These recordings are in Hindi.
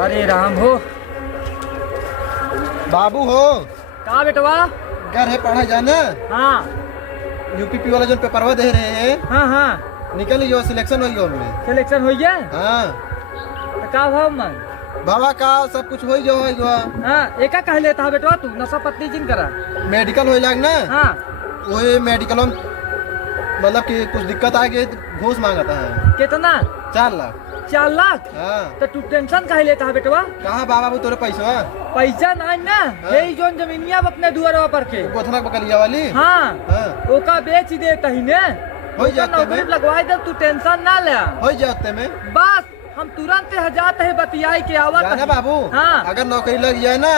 अरे राम हो बाबू हो कहा बेटवा। घर है पढ़ा जाना। हाँ यूपीपी वाला जो पेपरवा दे रहे हैं हाँ हाँ निकल जो सिलेक्शन हो में। सिलेक्शन हो गया। हाँ तो का भाव मन बाबा का सब कुछ हो जो है जो हाँ एक कह लेता है बेटवा तू नशा पत्ती जिन करा। मेडिकल हो लाग ना। हाँ वही मेडिकल में मतलब कि कुछ दिक्कत आ गई घूस मांगता है। कितना 4 लाख। 4 लाख। हाँ तो तू टेंशन कह लेता है बेटवा। कहाँ बाबू तोरे पैसा पैसा नहीं ना यही जोन जमीनिया अपने दुआरवा पर के गोथना बकलिया वाली। हाँ हाँ ओका बेच दे तही ने हो जाते नौकरी में लगवाई दे तू टेंशन ना ले। हो जाते में बस हम तुरंत जाते है बतियाई के आवत जाना बाबू। हाँ अगर नौकरी लग जाए ना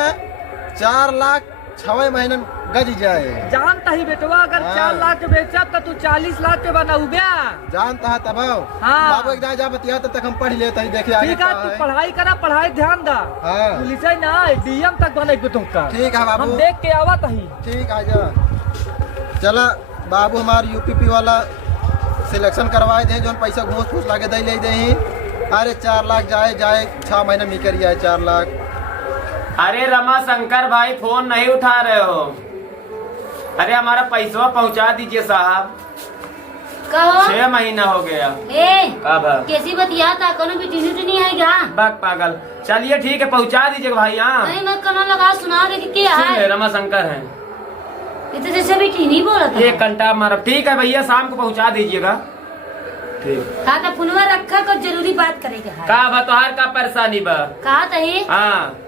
4 लाख 6 महीने में गज जाए। जानता ही बेटवा अगर हाँ। 4 लाख के बेचब तो तू 40 लाख के बनाऊ बे। जानता है तब हाँ। बाबू एक जा बतिया तब तक हम पढ़ लेते ही देखे आगे ठीक है का तू है। पढ़ाई करा पढ़ाई ध्यान दा। हाँ पुलिस है ना डीएम तक बने तुमका। ठीक है बाबू हम देख के आवत ही। ठीक है जा चला बाबू हमारे यूपीपी वाला सिलेक्शन करवाए दे जो पैसा घूस फूस लागे दे ले दे। अरे 4 लाख जाए 6 महीने निकल जाए 4 लाख। अरे रमा शंकर भाई फोन नहीं उठा रहे हो। अरे हमारा पैसा पहुंचा दीजिए साहब। कहो 6 महीना हो गया। अब कैसी बतिया था कोनो भी टीनी टूनी है क्या। बक पागल। चलिए ठीक है पहुंचा दीजिए भाई। यहाँ नहीं मैं कनो लगा सुना दे कि क्या है। रमा शंकर है। ये तो जैसे भी टीनी बोला था। 1 घंटा मारा। ठीक है भैया शाम को पहुंचा दीजिएगा। ठीक कहा था फोनवा रखा कुछ जरूरी बात करेगा। का बतोहार का परेशानी बा। कहा था ही हाँ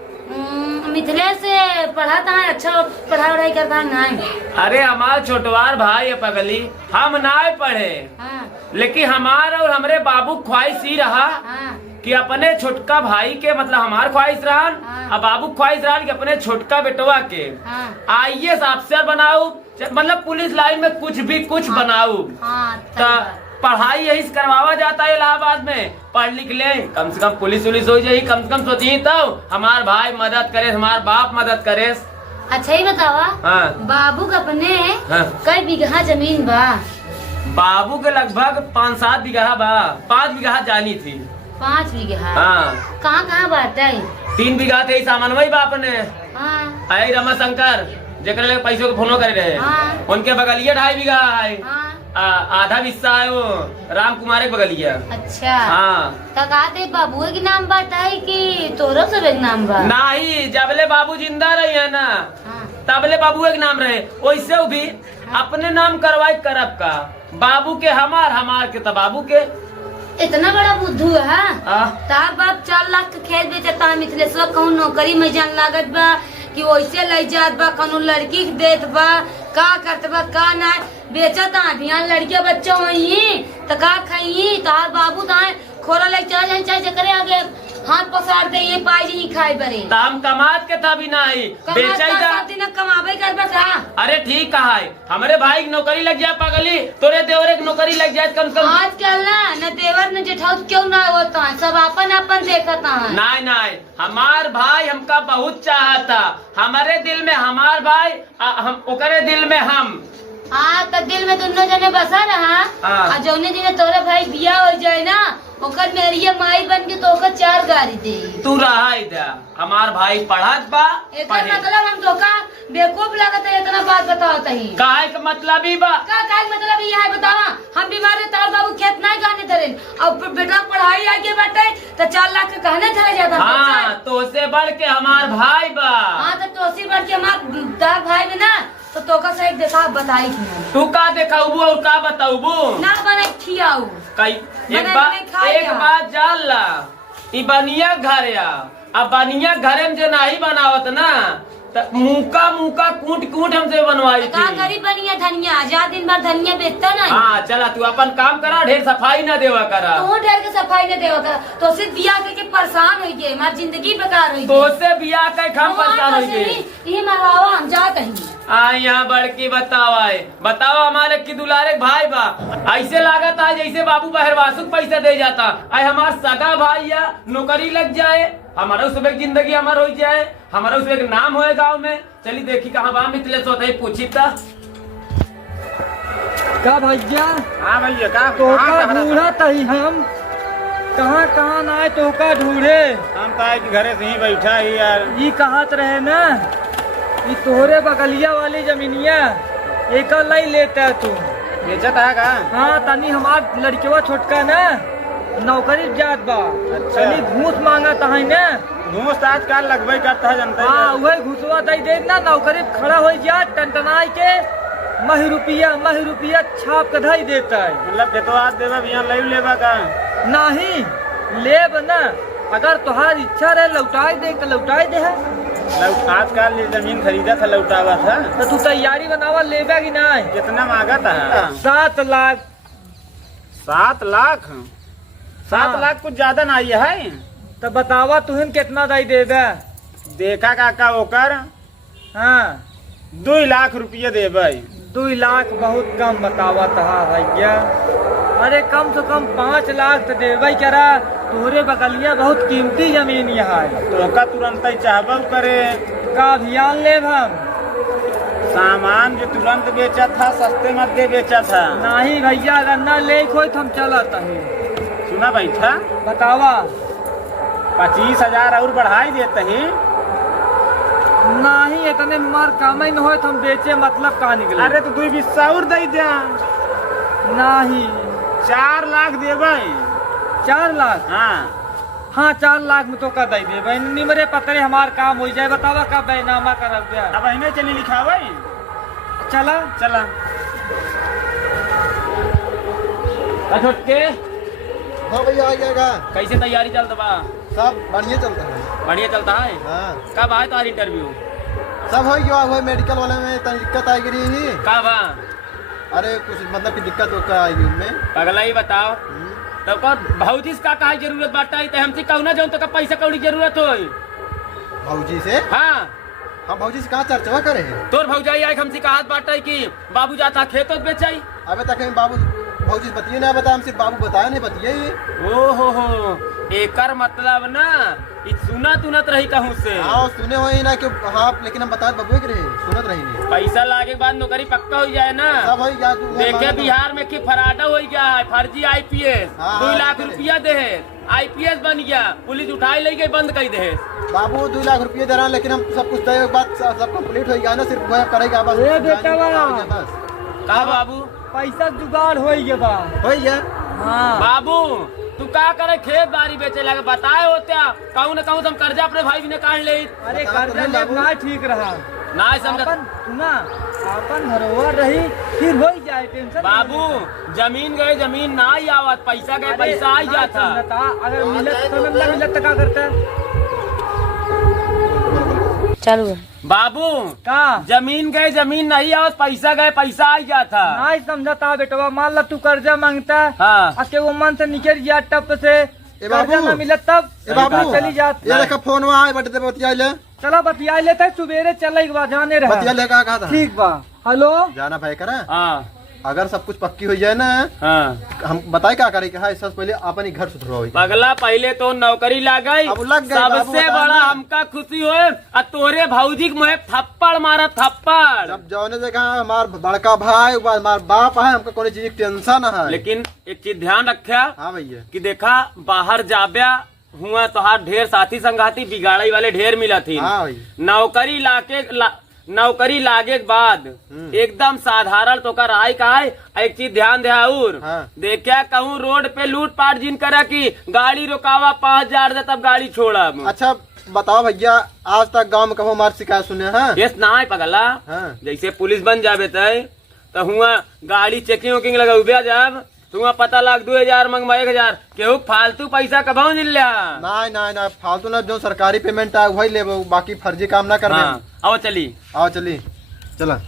मिथिलेश से पढ़ाता है अच्छा पढ़ाई करता है नहीं। अरे हमार छोटवार भाई है पगली हम ना पढ़े हाँ लेकिन हमारा और हमरे बाबू ख्वाहिश ही रहा हाँ कि अपने छोटका भाई के मतलब हमार ख्वाहिश रहन हाँ। अब बाबू ख्वाहिश रहन कि अपने छोटका बेटवा के हाँ आईएएस अफसर बनाऊ मतलब पुलिस लाइन में कुछ भी कुछ बनाऊ। हाँ तो पढ़ाई यही से करवावा जाता है इलाहाबाद में। पढ़ लिख ले कम से कम पुलिस उलिस हो जाए कम से कम सोची तो हमार भाई मदद करे हमार बाप मदद करे। अच्छा ही बतावा। हाँ बाबू का अपने हाँ। कई बीघा जमीन बा। बाबू के लगभग 5-7 बीघा बा। 5 बीघा जानी थी। 5 बीघा। हाँ कहाँ कहाँ बांटा है। 3 बीघा थे सामान वही बाप ने। हाँ आई रमा शंकर जेकर ले पैसों के फोनो करे रहे। हाँ। उनके बगलिया 2.5 बीघा है। हाँ आधा हिस्सा है वो राम कुमार के बगलिया। अच्छा हाँ तो कहते बाबू के नाम बाटा है कि तोरो सब एक नाम बा। नहीं जबले बाबू जिंदा रही है ना हाँ तबले बाबू एक नाम रहे वैसे वो भी अपने नाम करवाई करब का बाबू के हमार के तब बाबू के। इतना बड़ा बुद्धू है। आ, तार बाप 4 लाख के खेत बेचता है मिथिलेश्वर कहूँ नौकरी में जान लागत बा कि वैसे ले जात बा कहूँ लड़की के देत बा का करत बा का ना बेचता अभियान लड़किया बच्चा वही तो का खाई तार बाबू ताए खोरा ले चल चाहे करे आगे हाथ पसार दे ये पाई जी खाए बरे ताम कमात के था भी नहीं बेचा ही सब दिन कमाबे कर बस। अरे ठीक कहा है हमारे भाई की नौकरी लग जाए पागली तोरे देवरे की नौकरी लग जाए कम से कम। आजकल ना न देवर न जेठाऊ क्यों ना होता है सब अपन अपन देखता है। नहीं हमार भाई हमका बहुत चाहता हमारे दिल में हमार भाई हम ओकरे दिल में हम। हाँ तो दिल में दोनों जने बसा रहा। हाँ। जौने दिन तोरे भाई बिया हो जाए ना ओकर मेरी माई बन के तो ओकर 4 गाड़ी दे। तू रहा हमार भाई पढ़त बा एक मतलब हम धोखा बेवकूफ लगता है इतना बात बताओ तही काहे का मतलब ही बा का मतलब ये है बतावा हम बीमार है तार बाबू खेत नहीं गाने धरे अब बेटा पढ़ाई आगे बैठे तो 4 लाख के कहने चले जाता। हाँ तो से बढ़ के हमार भाई बा। हाँ तो तोसी बढ़ के हमार तार भाई में ना तो तोका से एक देखा बताई थी तू का देखाऊबू और का बताऊबू ना बने खियाऊ कई एक बात जान ला ई बनिया घर या अब बनिया घरे में जो नहीं बनावत ना मुका कूट हमसे बनवाई का थी। गरीब बनिया धनिया आजाद दिन भर धनिया बेचता नहीं। हाँ चला तू अपन काम करा ढेर सफाई न देवा करा। तू ढेर के सफाई न देवा करा तो सिर्फ बिया के परेशान हो गए हमारी जिंदगी बेकार हो गई। तो से बिया के हम परेशान हो गए। ये मरवावा हम जा कहीं यहाँ बड़की बताओ हमारे की दुलारे भाई बा ऐसे लागत है जैसे बाबू बहरवासुक पैसा दे जाता आई हमार सगा भाई या नौकरी लग जाए हमारा उसमें एक जिंदगी हमार हो जाए हमारा उसमें एक नाम होए गांव में। चली देखी कहाँ बा मिथिलेश होता है पूछी था का भैया। हाँ भैया का तो का बूढ़ा तही हम कहाँ कहाँ ना आए तो का ढूंढे। हम तो आए कि घरे से ही बैठा ही यार। ये कहाँ रहे ना, ये तोहरे बगलिया वाली जमीनिया एक लाई लेता है तू। बेचत है का? हाँ तनी हमार लड़केवा छोटका ना नौकरी जात बा, अच्छा। तनी घूस मांगा है ना। घूस तो आजकल लगभग करता है जनता। हाँ वही घुसवा दे दे ना, नौकरी खड़ा हो जा टनटनाई के मही रुपया छाप के धई देता है। मतलब बेतवा देवा यहाँ ले लेवा का? नहीं लेब ना, अगर तुहार इच्छा रहे लौटाई दे तो लौटाई दे है। आजकल ये जमीन खरीदा था लौटावा था। तो तू तैयारी बनावा लेबा कि नहीं? कितना मांगा था? 7 लाख। 7 लाख? 7 हाँ। लाख कुछ ज्यादा नहीं है। तो बतावा तुहन कितना दई देबे? देखा काका ओकर हाँ 2 लाख रुपया देवे। 2 लाख बहुत कम बतावा तहा भैया। अरे कम से कम 5 लाख तो देवे करा, तोहरे बगलिया बहुत कीमती जमीन यहाँ है। तो का तुरंत ही चाहबो करे का अभियान लेब हम? सामान जो तुरंत बेचा था सस्ते मत दे बेचा था। नहीं भैया अगर न ले खोई तो हम चलत ही। सुना बैठा बतावा। 25,000 और बढ़ाई देते ही। नहीं इतने मार काम ही न हो तो हम बेचे मतलब कहाँ निकले। अरे तो 2 बिस्सा और दे दिया। नहीं 4 लाख देवे। 4 लाख? हाँ हाँ 4 लाख में तो का दे दे निमरे पतरे हमार काम हो जाए। बतावा का बैनामा करब दिया। अब इन्हें चली लिखावे। चला चला छोटके हाँ भैया आ जाएगा। कैसे तैयारी चलता बा? सब बढ़िया चलता है। बढ़िया चलता है। हाँ कब आए तुम्हारी इंटरव्यू? सब हो गया। वही मेडिकल वाले में तनी दिक्कत आई गई ही। कब? अरे कुछ मतलब की दिक्कत होकर आई उनमें। अगला ही बताओ तब का भौजी का काहे जरूरत बाटा है? हमसे कहू ना जाऊँ तो का पैसा कौड़ी जरूरत हो? भौजी से? हाँ हम भौजी से कहाँ चर्चा करे हैं? तोर भौजाई आई हमसे कहा बाटा है कि बाबू जाता खेत बेचाई। अबे तक बाबू भौजी बतिए ना बता, हमसे बाबू बताया नहीं बतिए। ओ हो एकर मतलब ना सुना तुनत रही कहूँ से। हाँ सुने हो ना कि हाँ, लेकिन हम बता बबुए के रहे सुनत रही नहीं। पैसा लागे के बाद नौकरी पक्का हो जाए ना। सब हो गया। देखे बिहार में कि फराडा हो गया है, फर्जी IPS। हाँ, 2 हाँ, लाख देखे। रुपया दे IPS बन गया, पुलिस उठाई ले गई बंद कर दे। बाबू 2 लाख रुपये दे रहा है, लेकिन हम सब कुछ तय बात सब कंप्लीट हो गया ना, सिर्फ वह करेगा बस। ए बेटा बा। बस कहा बाबू? पैसा जुगाड़ हो गया बा। हो गया। हाँ बाबू तू का करे खेत बाड़ी बेचे लगे बताए होते कहूँ न कहूँ तुम कर्जा अपने भाई ने काट ले। अरे बता कर्जा तो लेब बाबू। ना ठीक रहा। ना समझ अपन सुना अपन धरोहर रही फिर हो जाए टेंशन। बाबू जमीन गए जमीन ना ही आवत, पैसा गए पैसा आई जाता। अगर मिलत तो न मिलत तो का करता? चालू बाबू का जमीन गए जमीन नहीं आवत, पैसा गए पैसा आई जाता। नहीं समझता बेटवा। मान ला तू कर्जा मांगता हाँ आके वो मन से निकल गया टप से, बाबू। कर्जा न मिलत तब ए बाबू चली जात। ये देखा फोन में आए बटे बतिया ले। चला बतिया लेते सुबेरे चले बा जाने बतिया रहा। ले कहा था ठीक बा। हेलो जाना भाई करा। हाँ अगर सब कुछ पक्की हो जाए ना, हाँ हम बताए क्या करे। हाँ सबसे पहले अपन ही घर सुधरवाओ। पगला पहले तो नौकरी लग गई, अब लग गई, बाबू सबसे बता बड़ा ना। हमका खुशी होए और तोरे भौजी के मुहे थप्पड़ मारा थप्पड़। जब जौने जगह हमार बड़का भाई हमार बाप है, हमको कोई चीज की टेंशन है। लेकिन एक चीज ध्यान रखा हाँ भैया। कि देखा बाहर जाब्या हुआ तो हाथ ढेर साथी संगाती बिगाड़ी वाले ढेर मिला थी। हाँ भैया। नौकरी लागे के बाद एकदम साधारण तो का रहा का है। एक चीज ध्यान दे और हाँ। देखा कहूँ रोड पे लूट पाट जिन करा की गाड़ी रुकावा 5,000 दे तब गाड़ी छोड़ा। अच्छा बताओ भैया, आज तक गांव में कहो हमारी शिकायत सुने हैं? यस ना है पगला। हाँ। जैसे पुलिस बन जाबे तो हुआ गाड़ी चेकिंग वेकिंग लगा उबिया जाब तुआ पता लग 2,000 मंगवा 1,000 केहू फालतू पैसा कभाऊ मिल लिया। नहीं फालतू ना, जो सरकारी पेमेंट है वही ले, बाकी फर्जी काम ना कर। हाँ, आओ चली आओ चली चला।